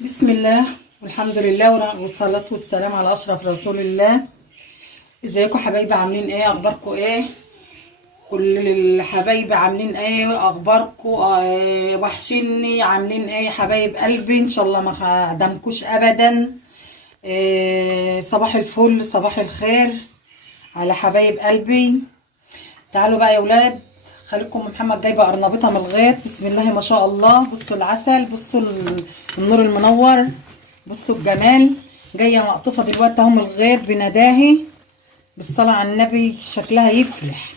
بسم الله والحمد لله والصلاة والسلام على أشرف رسول الله. ازيكم حبايبي؟ عاملين ايه؟ اخباركم ايه؟ كل الحبايب عاملين ايه؟ اخباركم وحشيني. عاملين ايه يا حبايب قلبي؟ ان شاء الله ما خدمكوش ابدا. صباح الفل، صباح الخير على حبايب قلبي. تعالوا بقى يا ولاد، خليكم محمد جايبه قرنبيطه من الغيط. بسم الله ما شاء الله. بصوا العسل، بصوا النور المنور، بصوا الجمال. جايه مقطوفه دلوقتي اهو من الغيط بنداهي. بالصلاه على النبي شكلها يفرح.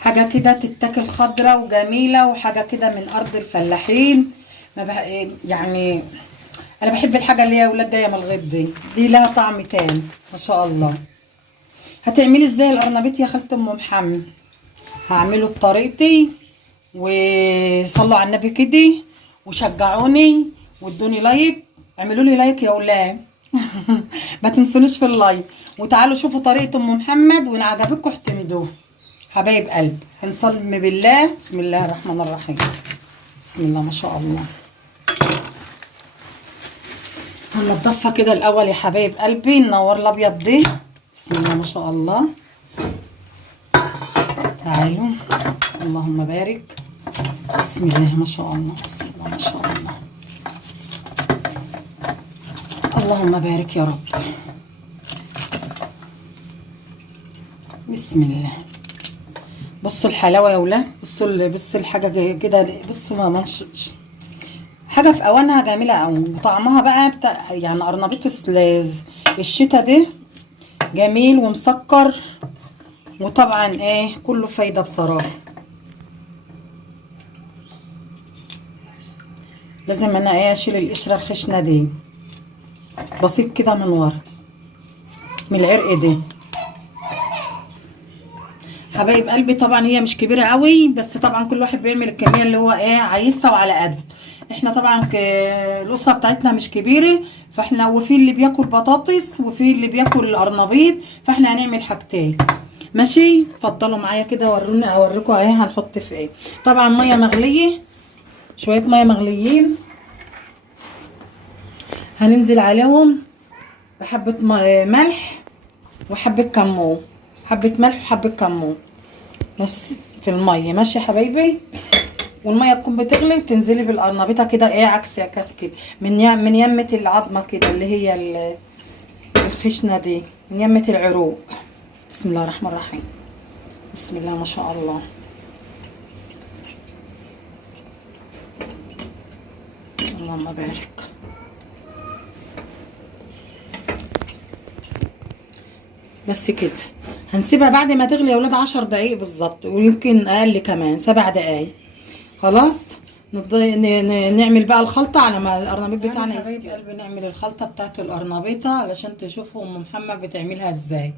حاجه كده تتاكل خضره وجميله، وحاجه كده من ارض الفلاحين. ما بح... يعني انا بحب الحاجه اللي هي ولاد جايه من الغيط دي لها طعم تاني ما شاء الله. هتعملي ازاي القرنبيط يا خالة ام محمد؟ هعمله بطريقتي، وصلوا على النبي كده وشجعوني وادوني لايك. اعملوا لي لايك يا ولاد. ما تنسونيش في اللايك، وتعالوا شوفوا طريقة ام محمد، وان عجبتكم احتمدوها. حبايب قلبي هنصلي بالله. بسم الله الرحمن الرحيم. بسم الله ما شاء الله. هننضفها كده الاول يا حبايب قلبي. النور الابيض دي بسم الله ما شاء الله. تعالوا اللهم بارك. بسم الله ما شاء الله، بسم الله ما شاء الله. اللهم بارك يا رب. بسم الله. بصوا الحلاوه يا ولاد، بصوا الحاجه كده، بصوا ما منشش حاجه في اوانها جميله قوي. وطعمها بقى بتاع يعني قرنبيط الشتا ده جميل ومسكر، وطبعا ايه كله فايده بصراحه. لازم انا ايه اشيل القشره الخشنه دي بسيط كده من ورا من العرق ده. حبايب قلبي طبعا هي مش كبيره قوي، بس طبعا كل واحد بيعمل الكميه اللي هو ايه عايزها وعلى قده. احنا طبعا الاسره بتاعتنا مش كبيره، فاحنا وفي اللي بياكل بطاطس وفي اللي بياكل قرنبيط، فاحنا هنعمل حاجتين. ماشي، اتفضلوا معايا كده وروني اوريكم ايه هنحط في ايه. طبعا ميه مغليه، شويه ميه مغليين هننزل عليهم بحبه ملح وحبه كمون. حبه ملح وحبه كمون بس في الميه. ماشي يا حبايبي. والميه تكون بتغلي وتنزلي بالقرنبيطه كده ايه عكس عكس كده من يمه العظمه كده اللي هي الخشنه دي، من يمه العروق. بسم الله الرحمن الرحيم. بسم الله ما شاء الله. اللهم بارك. بس كده هنسيبها بعد ما تغلي يا ولاد 10 دقايق بالظبط، ويمكن اقل كمان 7 دقايق. خلاص نعمل بقى الخلطه على ما القرنبيط بتاعنا يستوي. حبايب قلبي نعمل الخلطه بتاعت القرنبيطه علشان تشوفوا ام محمد بتعملها ازاي.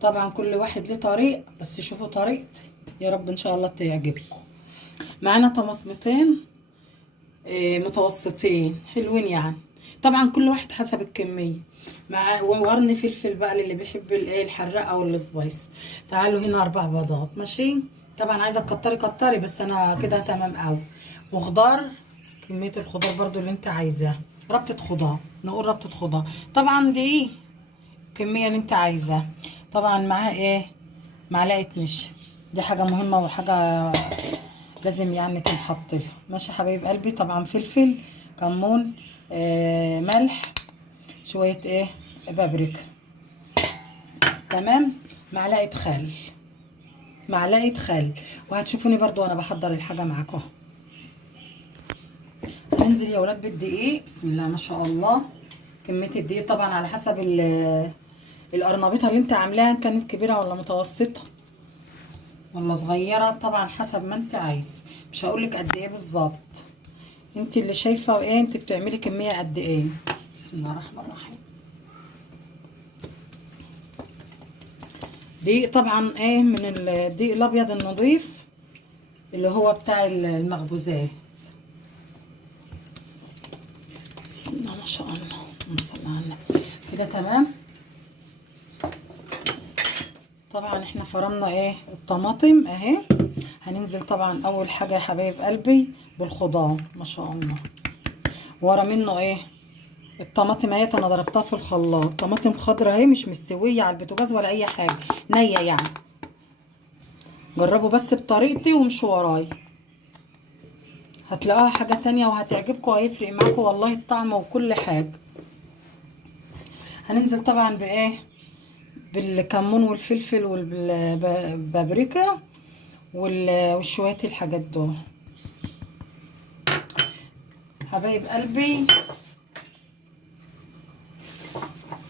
طبعا كل واحد له طريق، بس شوفوا طريقتي يا رب ان شاء الله تعجبكم. معانا طماطمتين متوسطين حلوين يعني، طبعا كل واحد حسب الكميه. مع وقرن فلفل بقى اللي بيحب الايه الحراق او السبايس. تعالوا هنا 4 بيضات. ماشي، طبعا عايزه تكتري كتري، بس انا كده تمام قوي. وخضار، كميه الخضار برضو اللي انت عايزاه. ربطه خضار، نقول ربطه خضار. طبعا دي الكميه اللي انت عايزاه. طبعا معاها ايه معلقه نشا، دي حاجه مهمه وحاجه لازم يعني تنحط لها. ماشي حبايب قلبي. طبعا فلفل، كمون، ملح، شويه ايه بابريكا. تمام. معلقه خل، معلقه خل. وهتشوفوني برضو وانا بحضر الحاجه معاكم. هننزل يا ولاد بالدقيق. بسم الله ما شاء الله. كميه الدقيق طبعا على حسب القرنبيطه اللي انت عاملاها، كانت كبيره ولا متوسطه ولا صغيره، طبعا حسب ما انت عايز. مش هقولك قد ايه بالظبط، انت اللي شايفه ايه انت بتعملي كميه قد ايه. بسم الله الرحمن الرحيم. دقيق طبعا ايه من الدقيق الابيض النظيف اللي هو بتاع المخبوزات. بسم الله ما شاء الله. اللهم صل على النبي. كده تمام. طبعا احنا فرمنا ايه الطماطم اهي. هننزل طبعا اول حاجه يا حبايب قلبي بالخضار ما شاء الله. ورا منه ايه الطماطم اهي، انا ضربتها في الخلاط، طماطم خضرا اهي مش مستويه على البوتاجاز ولا اي حاجه، نيه يعني. جربوا بس بطريقتي وامشوا ورايا، هتلاقوها حاجه تانية وهتعجبكم وهيفرق معاكم والله الطعم وكل حاجه. هننزل طبعا بايه، بالكمون والفلفل والبابريكا وشويه الحاجات دول. حبايب قلبي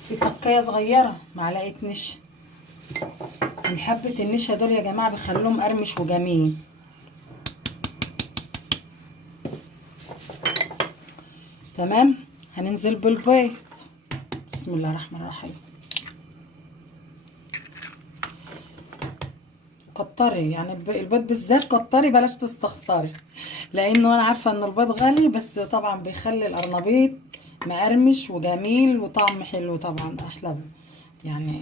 في تكايه صغيره معلقه نشا، من حبه النشا دول يا جماعه بيخلوهم مقرمش وجميل. تمام. هننزل بالبيض، بسم الله الرحمن الرحيم. كتري يعني البيض بالذات، كتري بلاش تستخسري، لانه انا عارفه ان البيض غالي، بس طبعا بيخلي القرنبيط مقرمش وجميل وطعم حلو طبعا احلى يعني.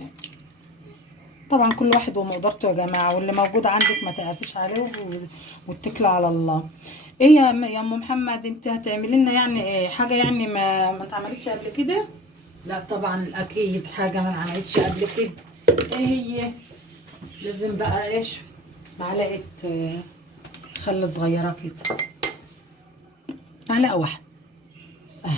طبعا كل واحد ومقدرته يا جماعه، واللي موجود عندك ما تقفيش عليه واتكلي على الله. ايه يا ام محمد، انت هتعملي لنا يعني إيه حاجه يعني ما اتعملتش قبل كده؟ لا طبعا اكيد حاجه ما اتعملتش قبل كده. ايه هي؟ لازم بقى ايش، معلقه خل صغيره كده، معلقه واحده اه.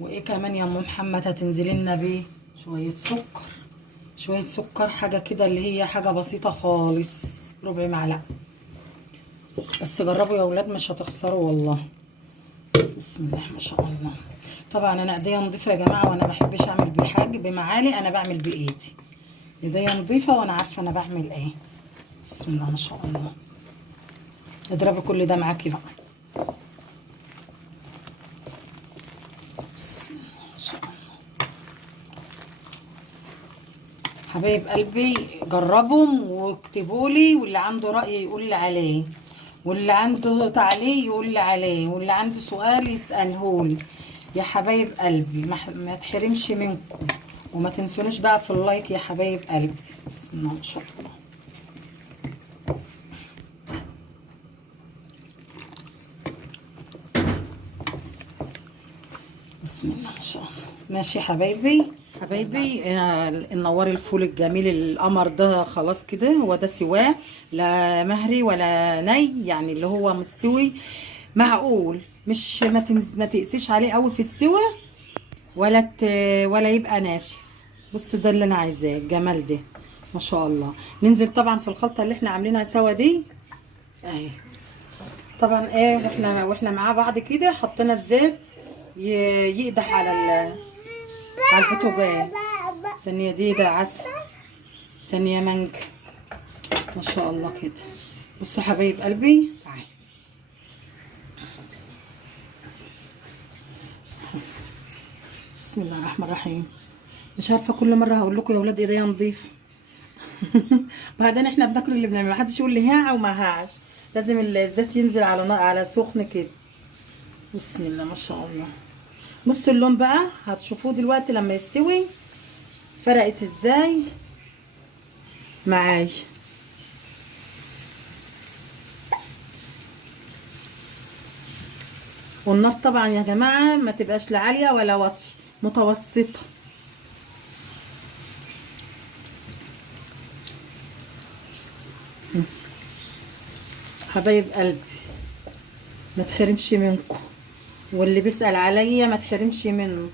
وايه كمان يا ام محمد هتنزلي لنا بيه؟ شويه سكر، شويه سكر حاجه كده اللي هي حاجه بسيطه خالص، ربع معلقه بس. جربوا يا اولاد مش هتخسروا والله. بسم الله ما شاء الله. طبعا انا ايديا نضيفه يا جماعه، وانا بحبش اعمل بحاجه بمعالق، انا بعمل بايدي، ايديا نضيفه وانا عارفه انا بعمل ايه. بسم الله ما شاء الله. اضربي كل ده معاكي بقى. بسم الله ما شاء الله. حبايب قلبي جربهم واكتبوا لي، واللي عنده رأي يقول لي عليه، واللي عنده تعليق يقول لي عليه، واللي عنده سؤال يسألهولي يا حبايب قلبي. ما تحرمش منكم، وما تنسونيش بقى في اللايك يا حبايب قلبي. بسم الله ما شاء الله. بسم الله ما شاء الله. ماشي حبايبي، حبايبي نوري الفول الجميل القمر ده خلاص كده، هو ده سواه، لا مهري ولا ني، يعني اللي هو مستوي معقول، مش ما تقسيش عليه قوي في السوا، ولا يبقى ناشف. بصوا ده اللي انا عايزاه، الجمال ده ما شاء الله. ننزل طبعا في الخلطه اللي احنا عاملينها سوا دي اهي. طبعا ايه، واحنا مع بعض كده حطينا الزيت يقدح على البوتاجاز. ثانيه دي ده عسل، ثانيه مانجا، ما شاء الله كده. بصوا حبايب قلبي تعالي. بسم الله الرحمن الرحيم. مش عارفه كل مره هقول لكم يا اولاد ايديا نضيف. بعدين احنا بناكل اللي بنعمله، محدش يقول لي هاع وما هاعش، لازم الزيت ينزل على على سخن كده. بسم الله ما شاء الله. بصوا اللون بقى هتشوفوه دلوقتي لما يستوي فرقت ازاي معايا. والنار طبعا يا جماعه ما تبقاش لا عاليه ولا واطيه، متوسطه. حبايب قلبي ما تحرمش منكم، واللي بيسأل عليا ما تحرمش منه،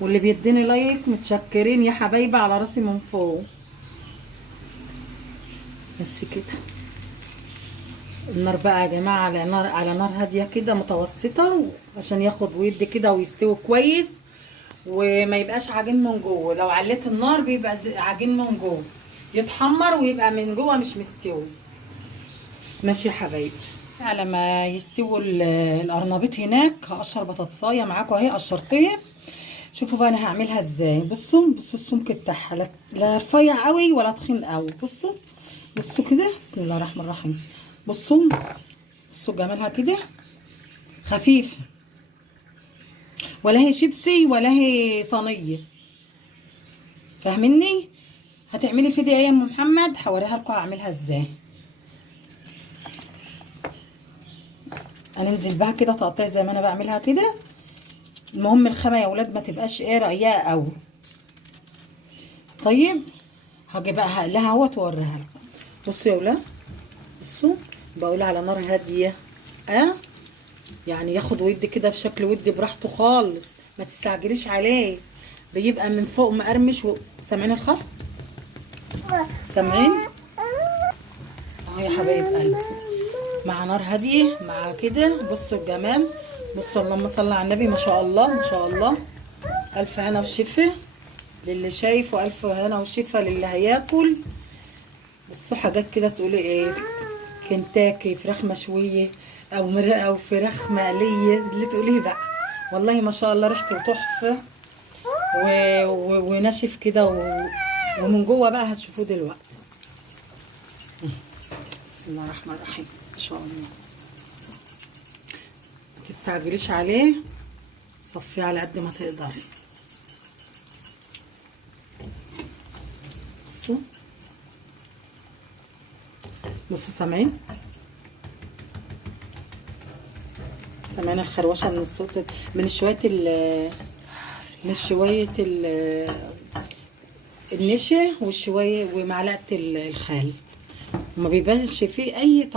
واللي بيديني لايك متشكرين يا حبايبي على راسي من فوق. بس كده. النار بقى يا جماعه على نار هاديه كده متوسطه، عشان ياخد ويدي كده ويستوي كويس، وما يبقاش عجين من جوه. لو عليت النار بيبقى عجين من جوه، يتحمر ويبقى من جوه مش مستوي. ماشي يا حبايبي. على ما يستووا القرنبيط هناك هقشر بطاطسايه معاكم اهي، قشرتها. شوفوا بقى انا هعملها ازاي. بصوا السمك بتاعها لا رفيع قوي ولا تخين قوي. بصوا كده، بسم الله الرحمن الرحيم. بصوا جمالها كده، خفيفه، ولا هي شيبسي ولا هي صينيه، فاهميني؟ هتعملي فيديو ايه يا ام محمد؟ هوريها لكم هعملها ازاي. هننزل بها كده تقطيع زي ما انا بعملها كده. المهم الخامه يا ولاد ما تبقاش ايه رقيقه قوي. طيب هاجي بقى هقلها اهوت واوريها لكم. بصوا يا ولاد، بصوا بقول على نار هاديه. يعني ياخد ود كده بشكل ود براحته خالص، ما تستعجليش عليه، بيبقى من فوق مقرمش سامعين الخط؟ سامعين اهو يا حبايب قلبي، مع نار هاديه مع كده. بصوا الجمال، بصوا اللهم صل على النبي، ما شاء الله ما شاء الله. الف هنا وشفا للي شايف، والف هنا وشفا للي هياكل. بصوا حاجات كده تقولي ايه، كنتاكي فراخ مشويه او مرقه او فراخ مقليه، اللي تقوليه بقى. والله ما شاء الله ريحته تحفه وناشف كده ومن جوه بقى هتشوفوه دلوقتي. بسم الله الرحمن الرحيم، ما شاء الله. ما تستعجليش عليه، صفيه على قد ما تقدري. بصوا بصوا سامعين الخروشه من الصوت، من شويه النشا وشويه ومعلقه الخل، وما بيبانش فيه اي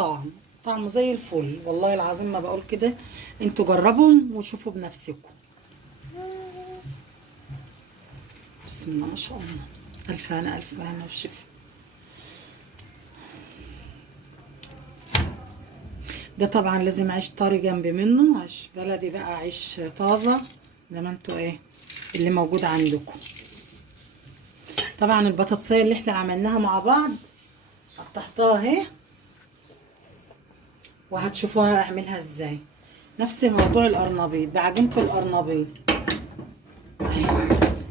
طعمه زي الفل. والله العظيم ما بقول كده، انتوا جربوا وشوفوا بنفسكم. بسم الله ما شاء الله. الف هنا الف هنا والشفا. ده طبعا لازم عيش طري جنب منه، عيش بلدي بقى، عيش طازه زي ما انتوا ايه اللي موجود عندكم. طبعا البطاطسيه اللي احنا عملناها مع بعض قطعتها اهي، وهتشوفوها اعملها ازاي. نفس موضوع القرنبيط بعجينه القرنبيط اهي.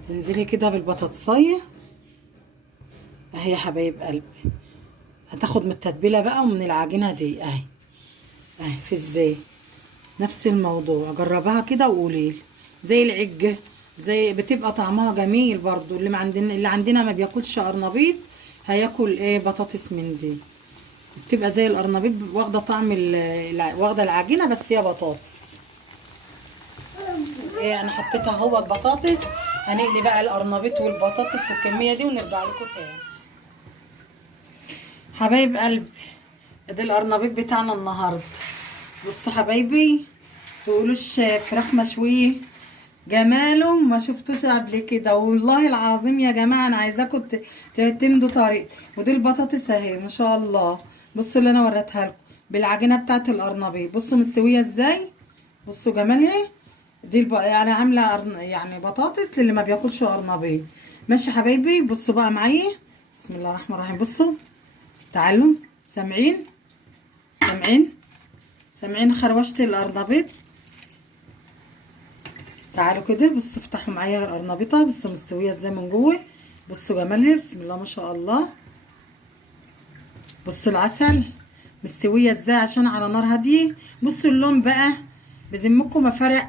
تنزلي كده بالبطاطسيه اهي يا حبايب قلبي، هتاخد من التتبيله بقى ومن العجينه دي اهي في الزيت. نفس الموضوع، جربها كده وقوليلي. زي العجه، زي بتبقى طعمها جميل برضو. اللي عندنا ما بياكلش قرنبيط هياكل ايه بطاطس من دي، بتبقى زي القرنبيط، واخده طعم واخده العجينه بس هي بطاطس. ايه انا حطيتها اهو البطاطس. هنقلي بقى القرنبيط والبطاطس والكميه دي ونرجع لكم تاني. حبايب قلبي ده القرنبيط بتاعنا النهارده. بصوا حبايبي، تقولوش فراخ مشويه جماله ما شفتوش قبل كده. والله العظيم يا جماعه انا عايزاكم تعتمدوا طريقتي. ودي البطاطس اهي ما شاء الله. بصوا اللي انا وريتها لكم بالعجينه بتاعه القرنبيط، بصوا مستويه ازاي، بصوا جمالها. دي يعني عامله يعني بطاطس للي ما بياكلش قرنبيط. ماشي حبايبي، بصوا بقى معايا. بسم الله الرحمن الرحيم. بصوا تعالوا، سامعين خروشه القرنبيط. تعالوا كده بصوا افتحوا معايا القرنبيطه، بصوا مستويه ازاي من جوه، بصوا جمالها. بسم الله ما شاء الله. بصوا العسل مستويه ازاي عشان على نار هاديه. بصوا اللون بقى بذمكم ما فرق.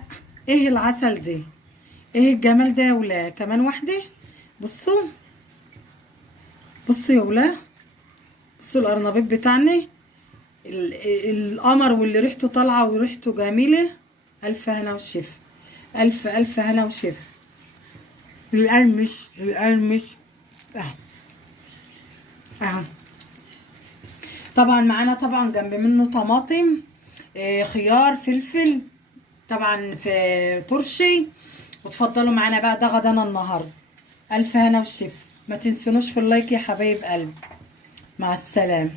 ايه العسل ده، ايه الجمال ده يا ولا. كمان واحده. بصوا يا ولا، بصوا القرنبيط بتاعنا القمر، واللي ريحته طالعه وريحته جميله. الف هنا والشفا، الف هنا وشفا. القرمش اهو. طبعا معانا طبعا جنب منه طماطم، خيار، فلفل، طبعا في ترشي. وتفضلوا معانا بقى، ده غدانا النهارده. الف هنا والشفا. ما تنسونوش في اللايك يا حبايب قلبي. مع السلامه.